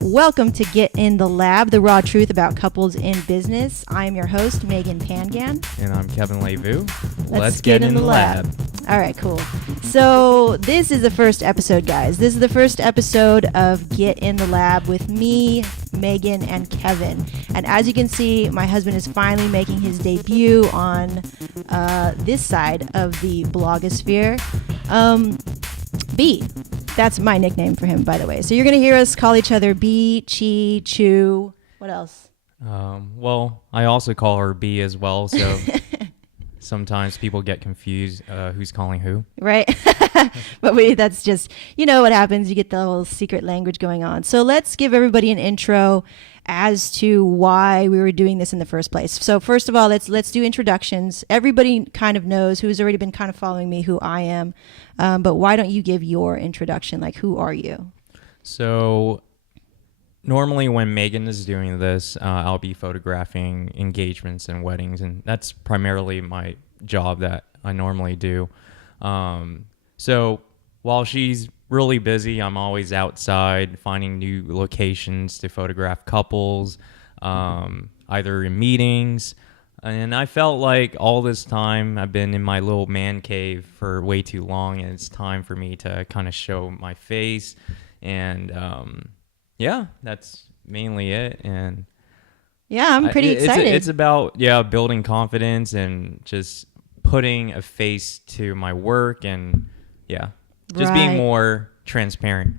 Welcome to Get in the Lab, the raw truth about couples in business. I am your host, Megan Pangan. And I'm Kevin Levu. Let's get in the lab. All right, cool. So this is the first episode, guys. This is the first episode of Get in the Lab with me, Megan, and Kevin. And as you can see, my husband is finally making his debut on this side of the blogosphere. B. That's my nickname for him, by the way. So you're going to hear us call each other B, Chi, Chew. What else? Well, I also call her B as well, so sometimes people get confused who's calling who. Right? But that's just, you know what happens. You get the whole secret language going on. So let's give everybody an intro as to why we were doing this in the first place. So first of all, let's do introductions. Everybody kind of knows, who's already been kind of following me, who I am. But why don't you give your introduction? Like, who are you? So normally when Megan is doing this, I'll be photographing engagements and weddings, and that's primarily my job that I normally do. So while she's really busy, I'm always outside finding new locations to photograph couples, either in meetings. And I felt like all this time I've been in my little man cave for way too long, and it's time for me to kind of show my face. And yeah, that's mainly it. And yeah, I'm pretty excited. It's about building confidence and just putting a face to my work, and just being more transparent.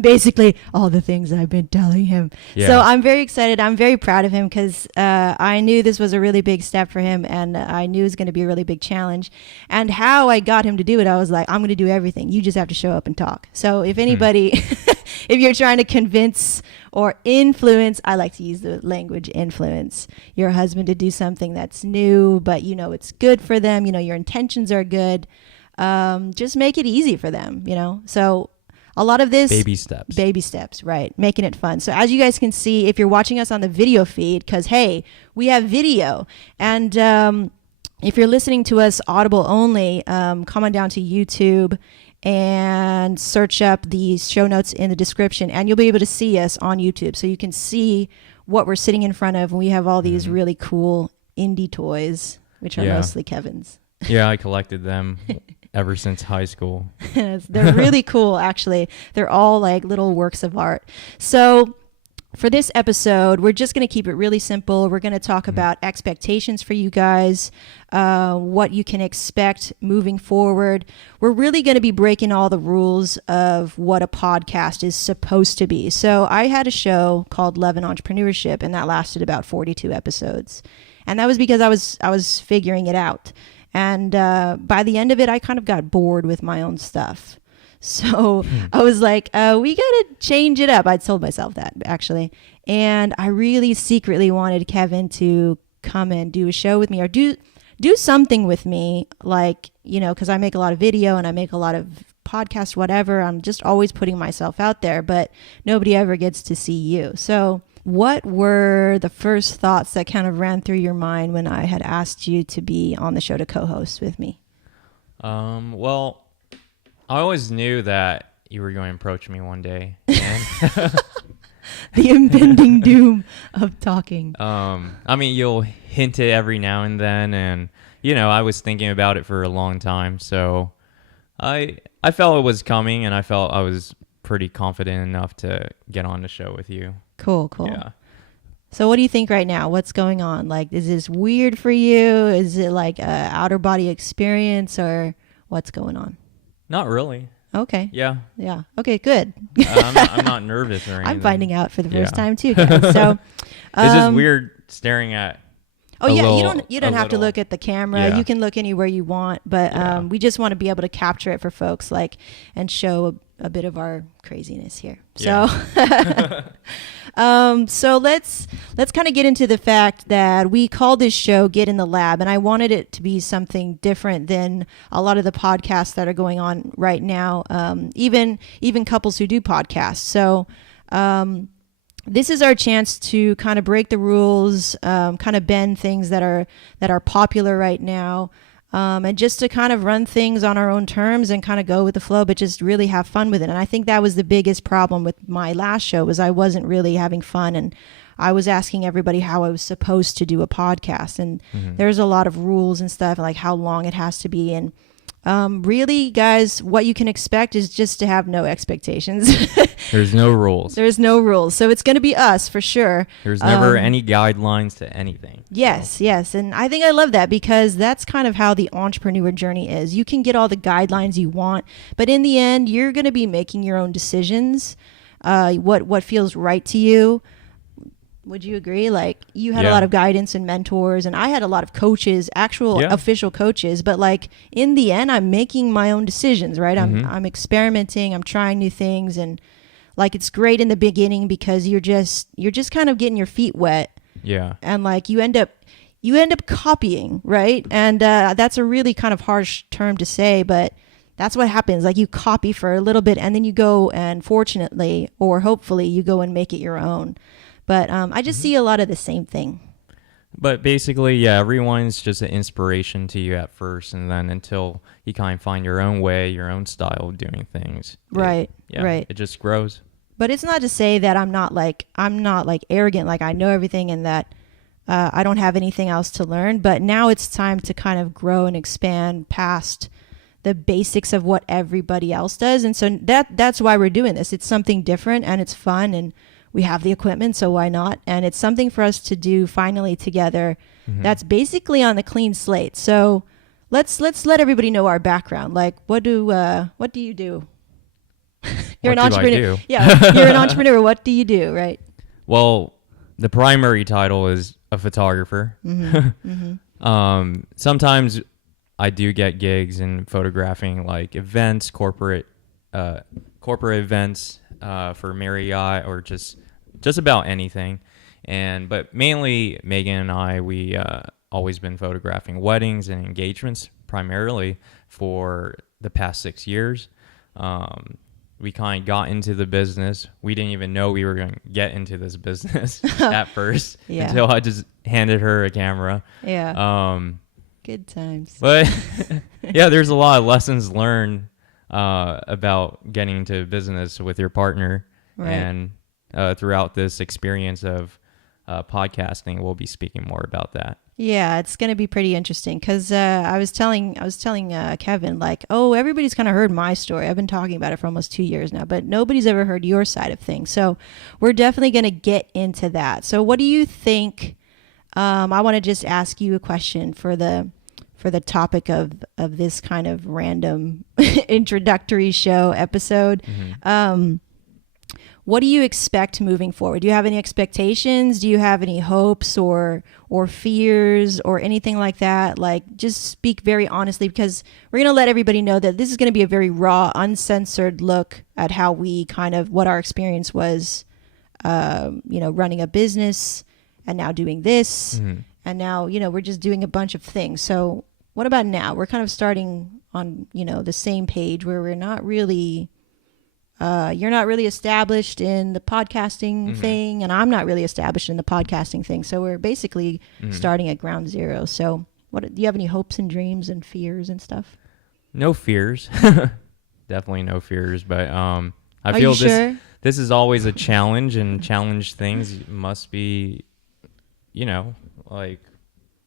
Basically all the things I've been telling him. Yeah. So I'm very excited. I'm very proud of him because I knew this was a really big step for him, and I knew it was going to be a really big challenge. And how I got him to do it, I was like, I'm going to do everything. You just have to show up and talk. So if anybody, if you're trying to convince or influence, I like to use the language influence, your husband to do something that's new, but you know it's good for them, you know your intentions are good, just make it easy for them, you know. So a lot of this baby steps, right? Making it fun. So as you guys can see, if you're watching us on the video feed, because hey, we have video, and if you're listening to us audible only, come on down to YouTube and search up the show notes in the description, and you'll be able to see us on YouTube, so you can see what we're sitting in front of. And we have all these really cool indie toys, which are mostly Kevin's. Yeah, I collected them ever since high school. They're really cool, actually. They're all like little works of art. So for this episode, we're just going to keep it really simple. We're going to talk about expectations for you guys, what you can expect moving forward. We're really going to be breaking all the rules of what a podcast is supposed to be. So I had a show called Love Entrepreneurship, and that lasted about 42 episodes. And that was because I was figuring it out. And by the end of it, I kind of got bored with my own stuff. So I was like, we got to change it up. I told myself that, actually. And I really secretly wanted Kevin to come and do a show with me, or do something with me, like, you know, because I make a lot of video and I make a lot of podcasts, whatever. I'm just always putting myself out there, but nobody ever gets to see you. So what were the first thoughts that kind of ran through your mind when I had asked you to be on the show to co-host with me? Well, I always knew that you were going to approach me one day. And the impending doom of talking. I mean, you'll hint it every now and then, and you know, I was thinking about it for a long time, so I felt it was coming, and I felt I was pretty confident enough to get on the show with you. Cool. Yeah. So what do you think right now? What's going on? Like, is this weird for you? Is it like a outer body experience, or what's going on? Not really. Okay. Yeah. Okay, good. I'm not nervous or anything. I'm finding out for the first time too, guys. So it's just weird staring at. You don't have to look at the camera. Yeah. You can look anywhere you want, but we just want to be able to capture it for folks, like, and show a bit of our craziness here. So so let's kind of get into the fact that we called this show Get in the Lab, and I wanted it to be something different than a lot of the podcasts that are going on right now, even couples who do podcasts. So this is our chance to kind of break the rules, kind of bend things that are popular right now, and just to kind of run things on our own terms and kind of go with the flow, but just really have fun with it. And I think that was the biggest problem with my last show, was I wasn't really having fun, and I was asking everybody how I was supposed to do a podcast, and there's a lot of rules and stuff, like how long it has to be. And really, guys, what you can expect is just to have no expectations. There's no rules. There's no rules. So it's going to be us for sure. There's never any guidelines to anything. Yes, yes. And I think I love that, because that's kind of how the entrepreneur journey is. You can get all the guidelines you want, but in the end, you're going to be making your own decisions, what feels right to you. Would you agree? Like, you had a lot of guidance and mentors, and I had a lot of coaches, actual official coaches, but like in the end, I'm making my own decisions, right? I'm experimenting, I'm trying new things, and like, it's great in the beginning because you're just kind of getting your feet wet. Yeah. And like, you end up copying, right? And that's a really kind of harsh term to say, but that's what happens. Like, you copy for a little bit, and then you go and fortunately, or hopefully, you go and make it your own. But I just see a lot of the same thing. But basically, yeah, everyone's just an inspiration to you at first, and then until you kind of find your own way, your own style of doing things. Right. It just grows. But it's not to say that I'm not like arrogant, like I know everything and that I don't have anything else to learn. But now it's time to kind of grow and expand past the basics of what everybody else does. And so that's why we're doing this. It's something different, and it's fun, and we have the equipment, so why not? And it's something for us to do finally together. That's basically on the clean slate. So let's let everybody know our background. Like, what do you do? You're an entrepreneur. Yeah, you're an entrepreneur. What do you do, right? Well, the primary title is a photographer. Sometimes I do get gigs in photographing, like events, corporate events for Marriott, or just about anything. But mainly Megan and I, we always been photographing weddings and engagements primarily for the past 6 years. We kind of got into the business. We didn't even know we were going to get into this business at first until I just handed her a camera. Yeah. Good times. But yeah, there's a lot of lessons learned about getting into business with your partner. Right. And throughout this experience of podcasting, we'll be speaking more about that. Yeah, it's going to be pretty interesting, because I was telling Kevin, like, oh, everybody's kind of heard my story. I've been talking about it for almost 2 years now, but nobody's ever heard your side of things. So we're definitely going to get into that. So what do you think? I want to just ask you a question for the topic of this kind of random introductory show episode. What do you expect moving forward? Do you have any expectations? Do you have any hopes or fears or anything like that? Like, just speak very honestly, because we're going to let everybody know that this is going to be a very raw, uncensored look at how we what our experience was, running a business, and now doing this, and now, we're just doing a bunch of things. So what about now? We're kind of starting on, the same page, where we're not really... you're not really established in the podcasting thing, and I'm not really established in the podcasting thing. So we're basically starting at ground zero. So do you have any hopes and dreams and fears and stuff? No fears. Definitely no fears. But I feel this is always a challenge, and challenge things must be, like,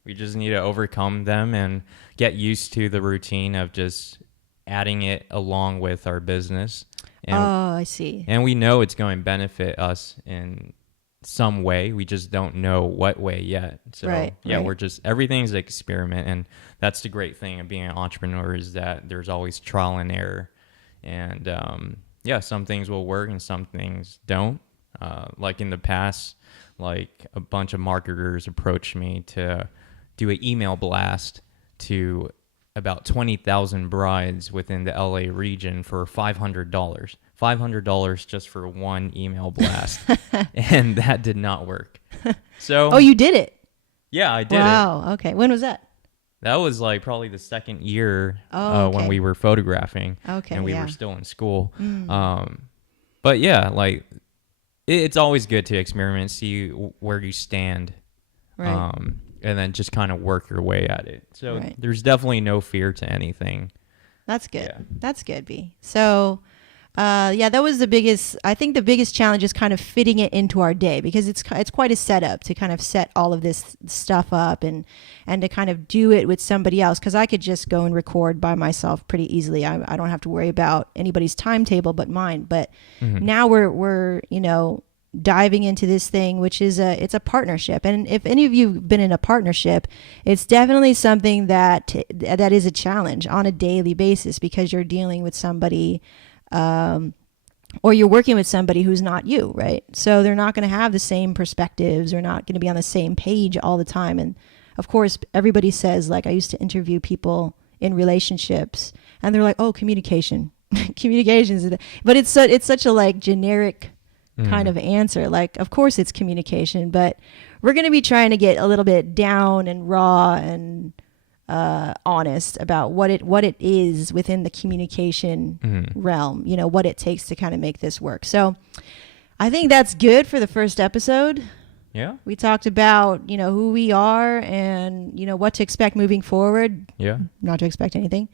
we just need to overcome them and get used to the routine of just adding it along with our business. And, I see. And we know it's going to benefit us in some way. We just don't know what way yet. So we're just, everything's an experiment. And that's the great thing of being an entrepreneur, is that there's always trial and error. And some things will work and some things don't. Like in the past, like a bunch of marketers approached me to do an email blast to about 20,000 brides within the LA region for $500. $500 just for one email blast. And that did not work. So Oh, you did it? Yeah, I did it. Wow. Okay. When was that? That was like probably the second year okay. when we were photographing. Okay. And we were still in school. But yeah, like it's always good to experiment, see where you stand. Right. and then just kind of work your way at it. So Right. there's definitely no fear to anything. That's good. Yeah. That's good, B. So, that was I think the biggest challenge is kind of fitting it into our day, because it's quite a setup to kind of set all of this stuff up and to kind of do it with somebody else. Because I could just go and record by myself pretty easily. I don't have to worry about anybody's timetable but mine. But now we're diving into this thing, which is it's a partnership. And if any of you have been in a partnership, it's definitely something that is a challenge on a daily basis, because you're dealing with somebody, or you're working with somebody who's not you, right? So they're not going to have the same perspectives. They're not going to be on the same page all the time. And of course, everybody says, like, I used to interview people in relationships, and they're like, oh, communication. Communications. But it's such a like generic kind of answer. Like, of course it's communication, but we're going to be trying to get a little bit down and raw and honest about what it is within the communication realm, what it takes to kind of make this work. So I think that's good for the first episode. Yeah. We talked about, who we are and, what to expect moving forward. Yeah. Not to expect anything.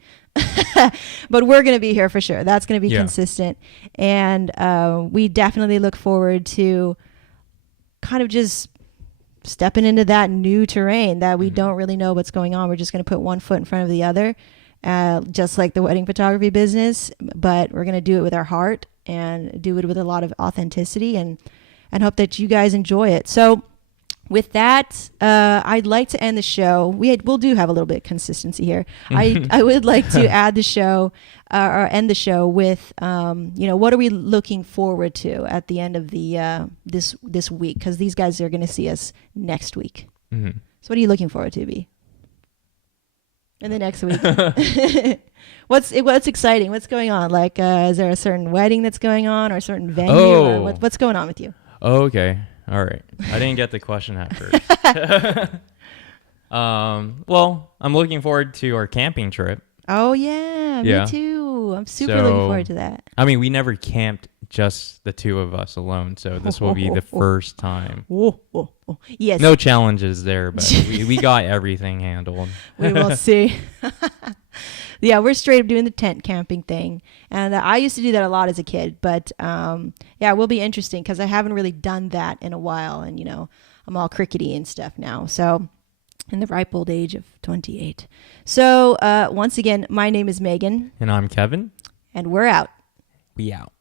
But we're going to be here for sure. That's going to be consistent. And we definitely look forward to kind of just stepping into that new terrain that we don't really know what's going on. We're just going to put one foot in front of the other, just like the wedding photography business. But we're going to do it with our heart and do it with a lot of authenticity and hope that you guys enjoy it. So with that, I'd like to end the show. We'll do have a little bit of consistency here. I would like to add the show or end the show with, what are we looking forward to at the end of the this week? Because these guys are going to see us next week. So what are you looking forward to, B? In the next week? What's exciting? What's going on? Like, is there a certain wedding that's going on, or a certain venue? Or what's going on with you? Oh, okay. All right. I didn't get the question at first. Well, I'm looking forward to our camping trip. Oh, yeah. Me too. I'm super looking forward to that. I mean, we never camped just the two of us alone, so this will be the first time. Yes. No challenges there, but we got everything handled. We will see. Yeah, we're straight up doing the tent camping thing. And I used to do that a lot as a kid. But it will be interesting because I haven't really done that in a while. And, I'm all crickety and stuff now. So in the ripe old age of 28. So once again, my name is Megan. And I'm Kevin. And we're out. We out.